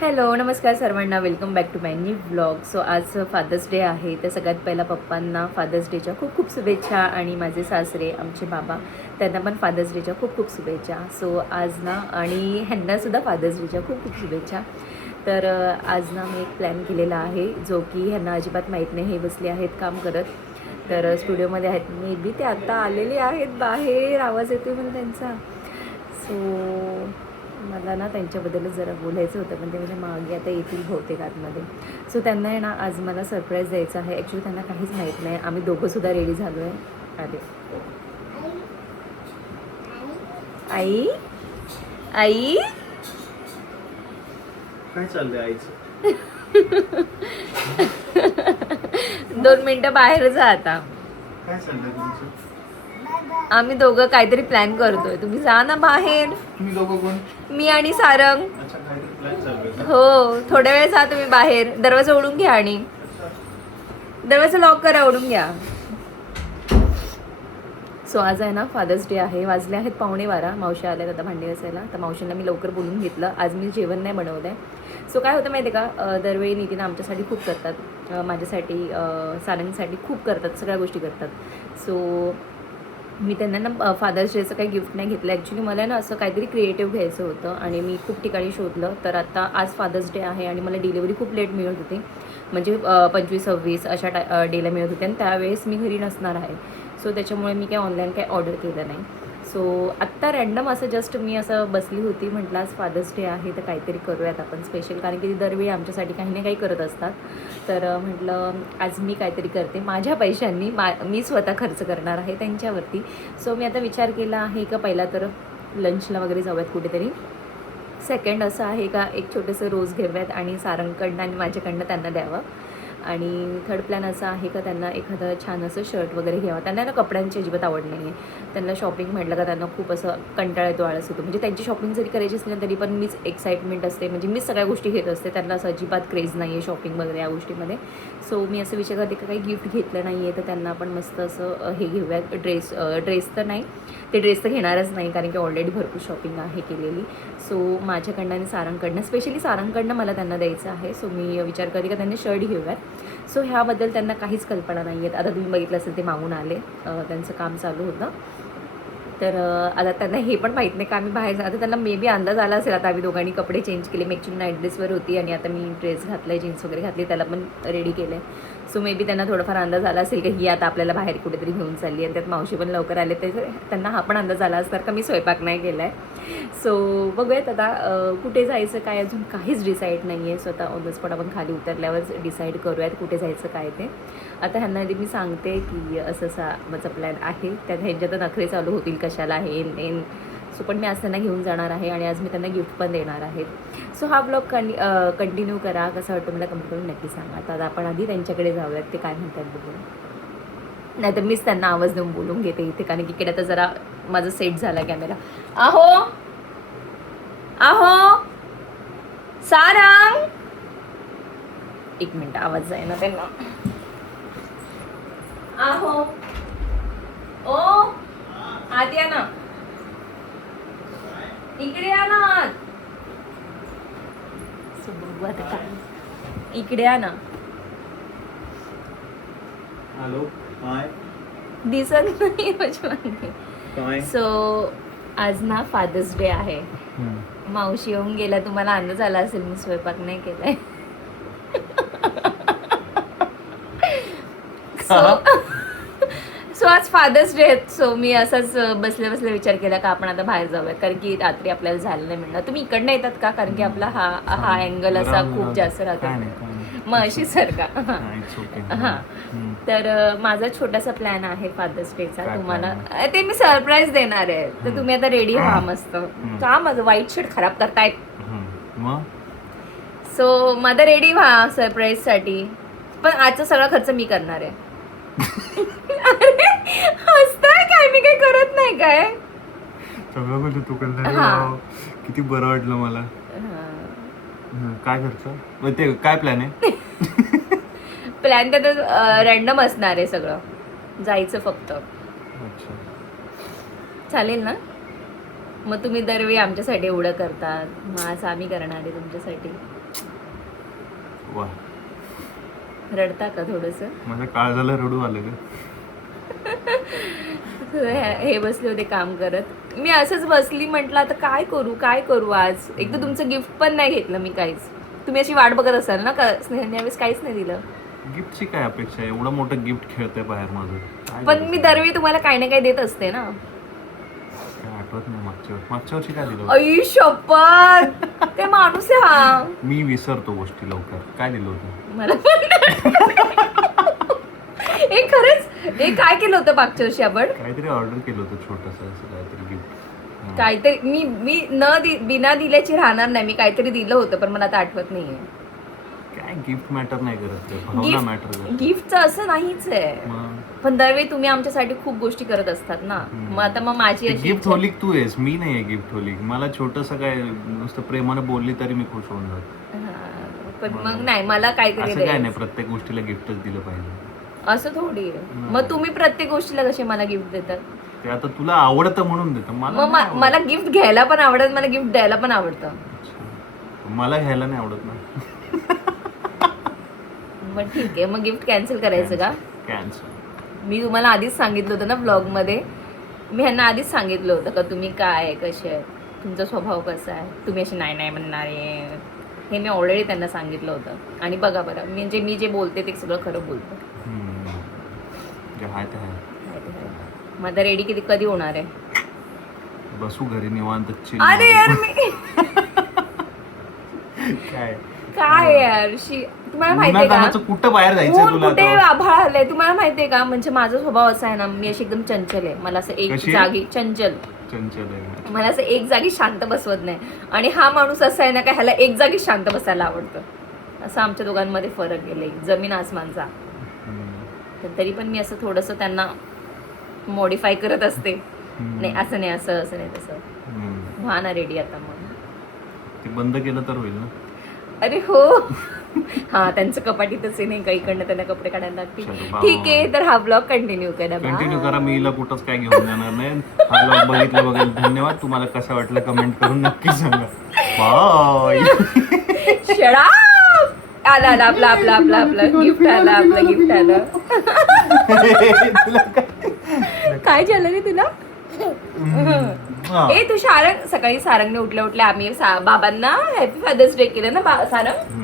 Hello नमस्कार सर्वांना, welcome back to my new blog. So आज फादर्स डे आहे, तर सगळ्यात पहिला पप्पांना फादर्स डेच्या खूप खूप शुभेच्छा आणि माझे सासरे आमचे बाबा त्यांना पण फादर्स डेच्या खूप खूप शुभेच्छा. सो आज ना आणि ह्यांनासुद्धा फादर्स डेच्या खूप खूप शुभेच्छा. तर आज ना मी एक प्लॅन केलेला आहे जो की ह्यांना अजिबात माहीत नाही. हे बसले आहेत काम करत, तर स्टुडिओमध्ये आहेत. मे बी ते आत्ता आलेले आहेत बाहेर, आवाज येतो पण त्यांचा. सो मला ना त्यांच्याबद्दलच जरा बोलायचं होतं, पण ते म्हणजे मागे आता येतील बहुतेक आतमध्ये. सो त्यांना आहे ना आज मला सरप्राईज द्यायचं आहे. ॲक्च्युली त्यांना काहीच माहीत नाही. आम्ही दोघंसुद्धा रेडी झालो आहे. आले आई, आई काय चाललंय आईचं? 2 मिनटं बाहेर जा आता. काय चाललंय तुमचं? आम्ही दोघं काहीतरी प्लॅन करतोय, तुम्ही जा ना बाहेर. तुम्ही दोघं कोण? मी आणि सारंग. अच्छा, काहीतरी प्लॅन चालू आहे. हो, थोड्या वेळ जा तुम्ही बाहेर. दरवाजा उडून घ्या आणि दरवाजा लॉक करा, उडून घ्या. सो आज आहे ना फादर्स डे आहे. वाजले आहेत 11:15. मावशी आल्यात आता भांडी घासायला, तर मावशींना मी लवकर बोलून घेतलं. आज मी जेवण नाही बनवलं आहे. सो काय होतं माहिती आहे का, दरवेळी नितीन आमच्यासाठी खूप करतात, माझ्यासाठी सारंगसाठी खूप करतात, सगळ्या गोष्टी करतात. सो मी त्यांना ना फादर्स डेचं काही गिफ्ट नाही घेतलं. ॲक्च्युली मला ना असं काहीतरी क्रिएटिव्ह घ्यायचं होतं आणि मी खूप ठिकाणी शोधलं. तर आता आज फादर्स डे आहे आणि मला डिलिव्हरी खूप लेट मिळत होती, म्हणजे 25-26 अशा डेला मिळत होते आणि त्यावेळेस मी घरी नसणार आहे. सो त्याच्यामुळे मी काही ऑनलाईन काही ऑर्डर केलं नाही. सो आत्ता रॅन्डम असं जस्ट मी असं बसली होती, म्हटलं आज फादर्स डे आहे तर काहीतरी करूयात आपण स्पेशल, कारण की दरवेळी आमच्यासाठी काही ना काही करत असतात. तर म्हटलं आज मी काहीतरी करते माझ्या पैशांनी, मी स्वतः खर्च करणार आहे त्यांच्यावरती. सो मी आता विचार केला आहे का पहिला तर लंचला वगैरे जाऊयात कुठेतरी. सेकंड असं आहे का एक छोटंसं रोज घेऊयात आणि सारंगकडनं आणि माझ्याकडनं त्यांना द्यावं. आणि थर्ड प्लॅन असा आहे का त्यांना एखादं छान असं शर्ट वगैरे घ्यावं. त्यांना ना कपड्यांची अजिबात आवड नाही आहे. त्यांना शॉपिंग म्हटलं का त्यांना खूप असं कंटाळा येतो, आळस होतो. म्हणजे त्यांची शॉपिंग जरी करायची असली तरी पण मीच एक्साइटमेंट असते, म्हणजे मीच सगळ्या गोष्टी घेत असते. त्यांना असं अजिबात क्रेज नाही आहे शॉपिंग वगैरे या गोष्टीमध्ये. सो मी असं विचार करते का काही गिफ्ट घेतलं नाही आहे तर त्यांना आपण मस्त असं हे घेऊयात. ड्रेस तर नाही, ते ड्रेस तर घेणारच नाही कारण की ऑलरेडी भरपूर शॉपिंग आहे केलेली. सो माझ्याकडनं आणि सारंगकडनं, स्पेशली सारंगकडनं मला त्यांना द्यायचं आहे. सो मी विचार करते का त्यांनी शर्ट घेऊयात. सो ह्याबद्दल त्यांना काहीच कल्पना नाही आहेत. आता तुम्ही बघितलं असेल ते मागून आले, त्यांचं काम चालू होतं. तर आता त्यांना हे पण माहीत नाही का आम्ही बाहेर आता त्यांना मे बी अंदाज आला असेल. आता आम्ही दोघांनी कपडे चेंज केले. मी ॲक्च्युली नाईट ड्रेसवर होती आणि आता मी ड्रेस घातला आहे, जीन्स वगैरे घातली, त्याला पण रेडी केलं आहे. सो मे बी त्यांना थोडंफार अंदाज आला असेल की ही आता आपल्याला बाहेर कुठेतरी घेऊन चालली आणि त्यात मावशी पण लवकर आले, तर त्यांना हा पण अंदाज आला असणार का मी स्वयंपाक नाही केला आहे. सो बघूयात आता कुठे जायचं काय, अजून काहीच डिसाईड नाही आहे. स्वतः ऑन द स्पॉट आपण खाली उतरल्यावर डिसाईड करूयात कुठे जायचं काय ते. आता ह्यांना आधी मी सांगते की असं असा माझा प्लॅन आहे. त्यात ह्यांच्यात नखरे चालू होतील कशाला हे एन. सो पण मी आज त्यांना घेऊन जाणार आहे आणि आज मी त्यांना गिफ्ट पण देणार आहे. सो हा ब्लॉग कंटिन्यू करा. कसं वाटतं मला कमेंट करून नक्की सांगा. आता आपण आधी त्यांच्याकडे जाऊयात, ते काय म्हणतात बघून. नाहीतर मीच त्यांना आवाज देऊन बोलून घेते इथे, कारण की इकडे आता जरा माझं सेट झाला कॅमेरा. आहो आहो सारंग, एक मिनिट आवाज जाय ना त्यांना. आहो ओ आत या ना, इकडे या ना आत. सो बघू आता काय, इकडे या ना. हॅलो, काय दिसत नाही म्हणजे. काय? सो आज ना फादर्स डे आहे. मावशी येऊन गेला, तुम्हाला अंदाज आला असेल मी स्वयंपाक नाही केलाय. सो आज फादर्स डे आहेत. सो मी असंच बसल्या बसल्या विचार केला का आपण आता बाहेर जाऊयात, कारण की रात्री आपल्याला झालं नाही मिळणार. तुम्ही इकडनं येतात का, कारण की आपला हा अँगल असा खूप जास्त राहतो. मग अशी सारखा हां. तर माझा छोटासा प्लॅन आहे फादर्स डेचा तुम्हाला. ते मी सरप्राईज देणार आहे, तर तुम्ही आता रेडी व्हा मस्त. का माझं व्हाईट शर्ट खराब करतायत. सो माझं रेडी व्हा सरप्राईजसाठी, पण आजचा सगळा खर्च मी करणार आहे. अरे हसताय काय, मी काही करत नाही काय. सगळं बोलतो तू करणार. किती बरं वाटलं मला. काय करतो ते, काय प्लॅन आहे? प्लॅन तर रॅन्डम असणार आहे सगळं, जायचं फक्त. अच्छा, चालेल ना. मग तुम्ही दरवेळी आमच्यासाठी एवढं करतात, मग आज आम्ही करणार आहे तुमच्यासाठी. वा, रडता का थोडंसं? माझ्या काळजाला रडू आलं का? हे बसले होते काम करत, मी असंच बसली, म्हटलं आता काय करू आज. एक तर तुमचं गिफ्ट पण नाही घेतलं मी काहीच. तुम्ही अशी वाट बघत असाल ना का स्नेहलने यावेळेस काहीच नाही दिलं. गिफ्टची काय अपेक्षा आहे? एवढं मोठं गिफ्ट खेळतंय बाहेर माझं, काय पण गरज मी आहे? दरवेळी तुम्हाला काही ना काही देत असते ना. काय आठवत नाही. मागच्या वर्षी काय दिलं? आई शपथ, ते माणूस आहे हा. मी विसरतो गोष्टी लवकर. काय दिलं होतं? मला हे खरंच हे काय केलं होतं मागच्या वर्षी आपण? काहीतरी ऑर्डर केलं होतं छोटंसं असं काहीतरी गिफ्ट. काहीतरी मी बिना दिल्याची राहणार नाही. मी काहीतरी दिलं होतं पण मला आता आठवत नाहीये. काय गिफ्ट मॅटर नाही करत ते, भावना मॅटर करते. गिफ्टचं असं नाहीच आहे. मग पण दरवेळी तुम्ही आमच्यासाठी खूप गोष्टी करत असतात ना. मग आता माझी अशी गिफ्ट होलिक तू आहेस, मी नाही आहे गिफ्ट होलिक. मला छोटंसं काय नुसतं प्रेमानं बोलली तरी मी खुश होऊन जातो. हा, पण मग नाही, मला काहीतरी असं काय द्यायचं. नाही प्रत्येक गोष्टीला गिफ्टच दिलं पाहिजे. असं थोडी आहे. मग तुम्ही प्रत्येक गोष्टीला कसे मला गिफ्ट देतात? ते आता तुला आवडतं म्हणून देतं. मला मग नाही आवडत. मला गिफ्ट घ्यायला पण आवडत, मला गिफ्ट द्यायला पण आवडतं. अच्छा. मला घ्यायला नाही आवडत ना. मग ठीक आहे, मग गिफ्ट कॅन्सल करायचं का? कॅन्सल. मी तुम्हाला आधीच सांगितलं होतं ना ब्लॉग मध्ये. मी ह्यांना आधीच सांगितलं होतं का तुम्ही काय आहे, कसे आहे, तुमचा स्वभाव कसा आहे, तुम्ही असे नाही म्हणणार आहे. हे मी ऑलरेडी त्यांना सांगितलं होतं. आणि बघा बरं, म्हणजे मी जे बोलते ते सगळं खरं बोलतो. जे आहे ते आहे. मग आता रेडी कधी होणार आहे? बसू घरी निवांत chill अरे यार मारू. मी काय काय यार तुम्हाला माहितीये का उन्हातान्हाचं कुठं बाहेर जायचं ऊन तुला कुठे आता? आभाळ आलंय तुम्हाला माहितीये का? म्हणजे माझा स्वभाव असा आहे ना, मी अशी एकदम चंचल आहे. मला असं एक कशी आहे? जागी चंचल, चंचल आहे. मला असं एक जागी शांत बसवत नाही. आणि हा माणूस असा आहे ना का ह्याला एक जागी शांत बसायला आवडतं. असं आमच्या दोघांमध्ये फरक गेलाय, जमीन आसमानचा. तर तरी पण मी असं थोडंसं त्यांना मॉडिफाय करत असते. नाही असं नाही, असं नाही, तसं व्हा ना रेडी आता. मग ते बंद केलं तर होईल ना. अरे हो. हा, त्यांचं कपाटीतच आहे नाही का, इकडनं त्यांना कपडे काढायला लागतील. चलो, bye. ठीक आहे, तर हा ब्लॉग कंटिन्यू करा. कंटिन्यू करा. मी हिला कुठंच काय घेऊन जाणार नाही. हा ब्लॉग बघितलं बघायला धन्यवाद. तुम्हाला कसं वाटलं कमेंट करून नक्की सांगा. बाय. शडा आला आपला गिफ्ट आलं. काय झालं रे तुला? ए तू सारंग, सकाळी सारंगने उठल्या आम्ही बाबांना हॅपी फादर्स डे केलं ना सारंग.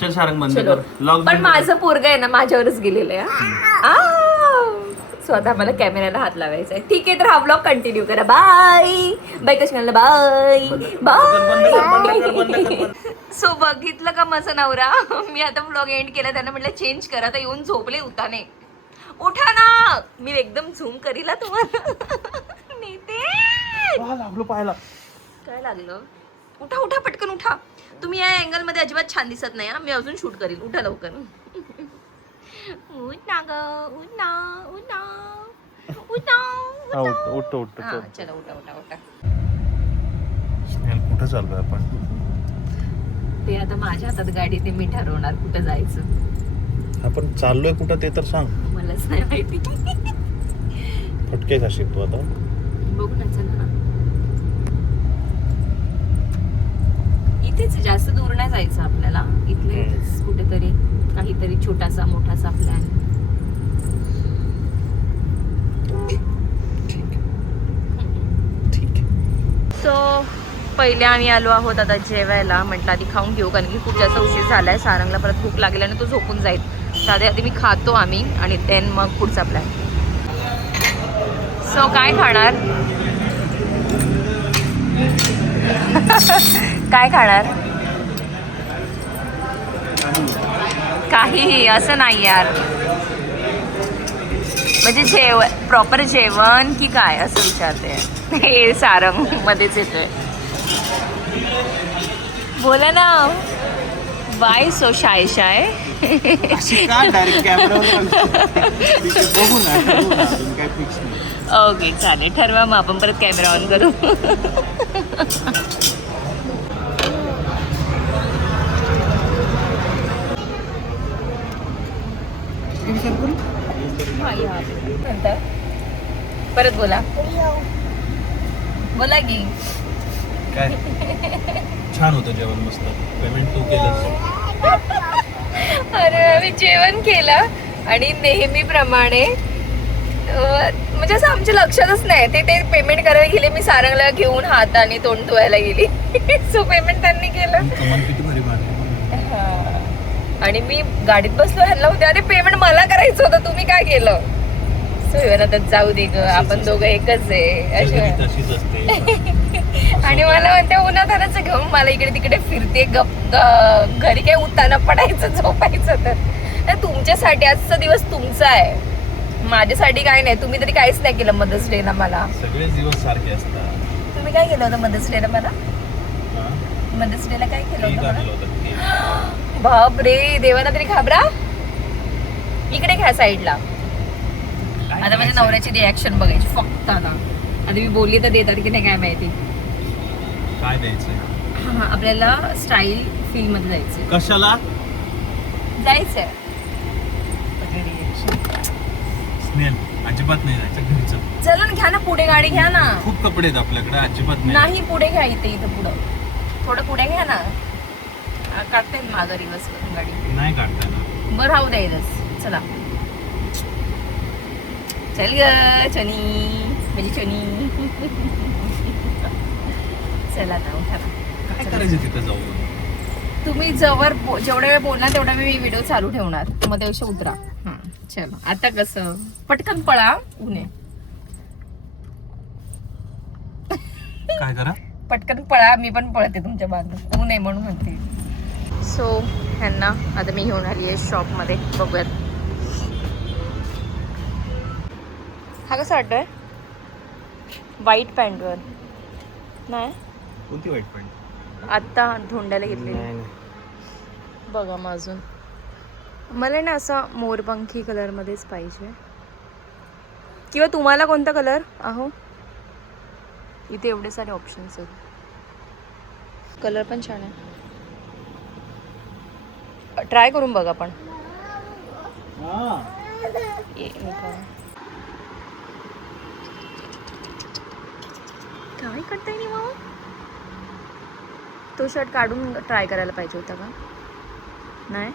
चल सारंग बंद चलो. कर. लॉक पण माझं पोरग आहे ना माझ्यावरच गेलेलं आहे. स्वतः मला कॅमेऱ्याला हात लावायचा आहे. ठीक आहे, तर हा ब्लॉग कंटिन्यू करा. बाय कशी बाय. सो बघितलं का माझा नवरा? मी आता ब्लॉग एंड केला. त्यांना म्हटलं चेंज करा. आता येऊन झोपले उताने. उठा ना, मी एकदम झूम करील तुम्हाला. लागलो पाहायला. काय लागलं? उठा पटकन उठा. तुम्ही या अँगल मध्ये अजिबात छान दिसत नाही. मी अजून शूट करील. उठा लवकर. चला उठा. कुठं चाललोय आपण? ते आता माझ्या हातात गाडी, ते मी ठरवणार कुठं जायचं. आपण चाललोय कुठं ते तर सांग. मलाच नाही माहिती. फटके खाशील तू आता. बघू ना, चला ना. इथेच, जास्त दूर नाही जायचं आपल्याला. इथेच कुठेतरी काहीतरी छोटासा मोठासा प्लॅन. सो पहिले आम्ही आलो आहोत आता जेवायला. म्हटलं आधी खाऊन घेऊ, कारण की खूप जास्त उशीर झालाय. सारंगला परत भूक लागली आणि तो झोपून जाईल. तर आधी मी खातो आम्ही, आणि देन मग पुढचा प्लॅन. सो काय खाणार? काय खाणार? काहीही असं नाही यार. म्हणजे प्रॉपर जेवण की काय असं विचारते. हे सारंग मध्येच येतोय. बोला ना. Bye so shy. ओके चालेल, ठरवा मग आपण परत कॅमेरा ऑन करू. परत बोला की. काय छान होतं जेवण, मस्त. पेमेंट तू केलंस. अरे आम्ही जेवण केलं आणि नेहमीप्रमाणे म्हणजे असं आमच्या लक्षातच नाही ते पेमेंट करायला गेले. मी सारंगला घेऊन हात आणि तोंड धुवायला गेली. सो पेमेंट त्यांनी केलं. आणि मी गाडीत बसलो ह्यांना होते अरे पेमेंट मला करायचं होतं तुम्ही काय केलं. सो आता जाऊ दे ग आपण दोघं एकच आहे आणि मला म्हणते उन्हातानाचं घेऊन मला इकडे तिकडे फिरते घरी काय उताना पडायचं झोपायचं तर तुमच्यासाठी आजचा दिवस तुमचा आहे माझ्यासाठी काय नाही. तुम्ही तरी काहीच नाही केलं मदर्स डे ला. मला सगळे दिवस सारखे असतात. तुम्ही काय केलं होतं मदर्स डे ला मला. मदर्स डे ला काय केलं होतं मला. बाप रे देवाला तरी घाबरा. इकडे घ्या साईडला. आता माझ्या नवऱ्याची रिॲक्शन बघायची फक्त. आता मी बोलली तर देतात की नाही काय माहिती. काय द्यायचं आपल्याला स्टाईल फील मध्ये जायचंय. कशाला जायचंय स्नेल अजिबात नाही जायचं घरचं. चला ना घ्या ना पुढे गाडी घ्या ना. खूप कपडे आहेत आपल्याकडे अजिबात नाही पुढे घ्या इथं पुढं थोडं पुढे घ्या ना. काढते मागं रिवर्स करून गाडी. नाही काढता ना. बरं राहू द्या चला. चल ग चनी म्हणजे चनी. चला ना उठा ना. काय करायचं तिथं जाऊन. तुम्ही जेवढा वेळ बोलणार तेवढा वेळ मी व्हिडिओ चालू ठेवणार. मग त्यापेक्षा उतरा. चलो आता कसं पटकन पळा ऊन आहे. काय करा पटकन पळा. मी पण पळते तुमच्या बाजूला ऊन आहे म्हणून म्हणते. सो ह्यांना आता मी घेऊन आली आहे शॉपमध्ये. बघूयात हा कसा वाटतोय. व्हाईट पॅन्टवर नाही कोणती वाईट पॅन्ट. आत्ता धोंड्याला घेतलेली. बघा मग अजून मला ना असं मोरपंखी कलरमध्येच पाहिजे. किंवा तुम्हाला कोणता कलर अहो इथे एवढे सारे ऑप्शन्स आहेत. कलर पण छान आहे. ट्राय करून बघा पण. काय करताय नाही मग. तो शर्ट काढून ट्राय करायला पाहिजे होता का नाही.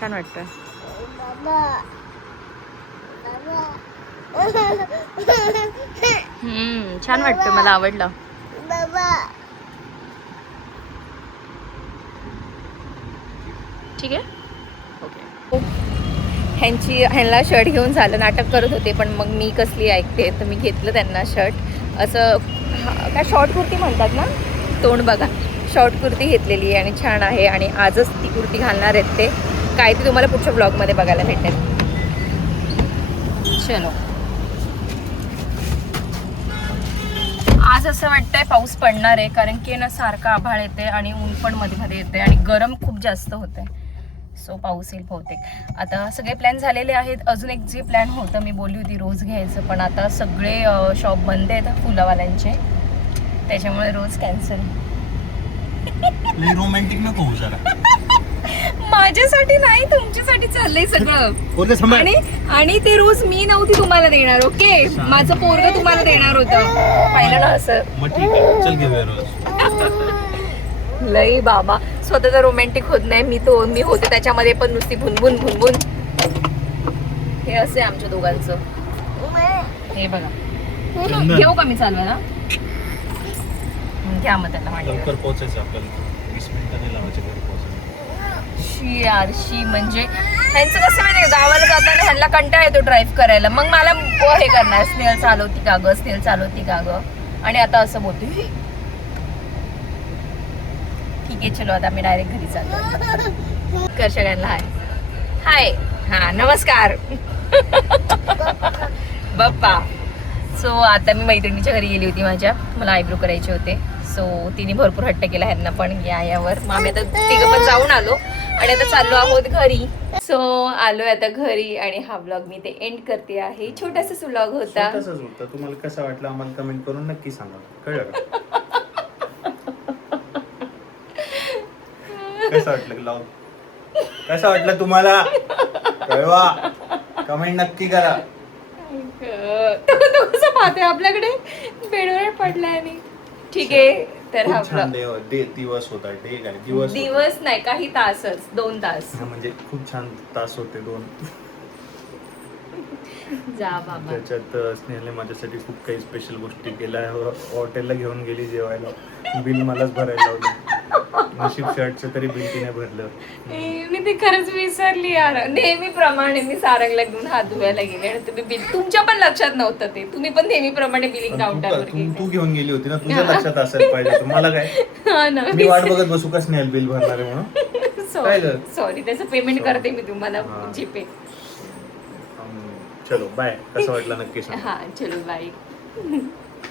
छान वाटतं. छान वाटतं मला आवडलं. ठीक आहे ओके. ह्यांना शर्ट घेऊन झालं. नाटक करत होते पण मग मी कसली ऐकते तर मी घेतलं त्यांना शर्ट. असं काय शॉर्ट कुर्ती म्हणतात ना. तोंड बघा शॉर्ट कुर्ती घेतलेली आहे आणि छान आहे. आणि आजच ती कुर्ती घालणार आहेत ते. काय ते तुम्हाला पुढच्या ब्लॉगमध्ये बघायला भेटेल. चलो आज असं वाटतंय पाऊस पडणार आहे कारण की ना सारखा आभाळ येते आणि ऊन पण मध्ये मध्ये येते आणि गरम खूप जास्त होतंय. सो पाऊस येईल बहुतेक. आता सगळे प्लॅन झालेले आहेत. अजून एक जे प्लॅन होतं मी बोलली होती रोज घ्यायचं पण आता सगळे शॉप बंद आहेत फुलावाल्यांचे त्याच्यामुळे रोज कॅन्सल. रोमॅन्टिक नको होऊ जरा. माझ्यासाठी नाही तुमच्यासाठी चाललंय सगळं. आणि ते रोज मी नव्हती तुम्हाला देणार. ओके माझं पोरग तुम्हाला देणार होतं. पाहिलं ना असं. मग ठीक आहे चल घेऊया रोज. लई बाबा स्वतःचा रोमॅन्टिक होत नाही. मी होते त्याच्यामध्ये पण नुसती भुनभुन भुनभुन. हे असे आमच्या दोघांचं. हे बघा घेऊ का मी चालवायला. घ्या मग त्याला लवकर पोहोचायचं आपल्याला. 20 मिनिटांनी लावायचं घरी पोहोचायला. शी यार शी म्हणजे ह्यांचं कसं माहिती गावाला जाताना ह्यांना कंटाळा येतो ड्राईव्ह करायला. मग मला हे करणार स्नेल चालवती का ग स्नेल चालवती का ग. आणि आता असं बोलते ठीक आहे चलो आता मी डायरेक्ट घरी चालतो. कर सगळ्यांना हाय हाय. हा नमस्कार बाप्पा. सो आता मी मैत्रिणीच्या घरी गेली होती माझ्या. मला आयब्रो करायचे होते. सो तिने भरपूर हट्ट केला ह्यांना पण यावर. मग आम्ही आता तिघं पण जाऊन आलो आणि आता चाललो आहोत घरी. सो आलोय आता घरी आणि हा व्लॉग मी ते एंड करते आहे. छोटासाच व्लॉग होता. तुम्हाला कसं वाटलं आम्हाला कमेंट करून नक्की सांगा. कळलं का. कसं वाटलं व्लॉग. कसं वाटलं तुम्हाला कळवा. कमेंट नक्की करा. तो कसं पाहतोय आपल्याकडे बेडवर पडलाय आणि ठीक आहे तर खूप हा छान vlog- दिवस होता. डे काय दिवस होता. दिवस नाही, काही तासच, 2 तास. हा, म्हणजे खूप छान तास होते 2. जा बाबा. त्याच्यात स्नेहलने माझ्यासाठी खूप काही स्पेशल गोष्टी केल्या. हॉटेलला घेऊन गेली जेवायला, बिल मलाच भरायला लावलं. नशीब शर्टचं तरी बिल तिने भरलं. मी ते खरंच विसरली यार. नेहमीप्रमाणे मी सारंगला घेऊन हात धुवायला गेले आणि तुम्ही बिल, तुमच्या पण लक्षात नव्हतं ते, तुम्ही पण नेहमीप्रमाणे बिलिंग काउंटरवर तू गेले. घेऊन गेली होती ना, तुझ्या लक्षात असायला पाहिजे होतं. मला काय, हा ना, मी वाट बघत बसू का स्नेहल बिल भरणार आहे म्हणून. काय गं? सॉरी, त्याचं पेमेंट Sorry. करते मी तुम्हाला हा. जीपे. चलो बाय. कसं वाटलं नक्की सांग. हा चलो बाय.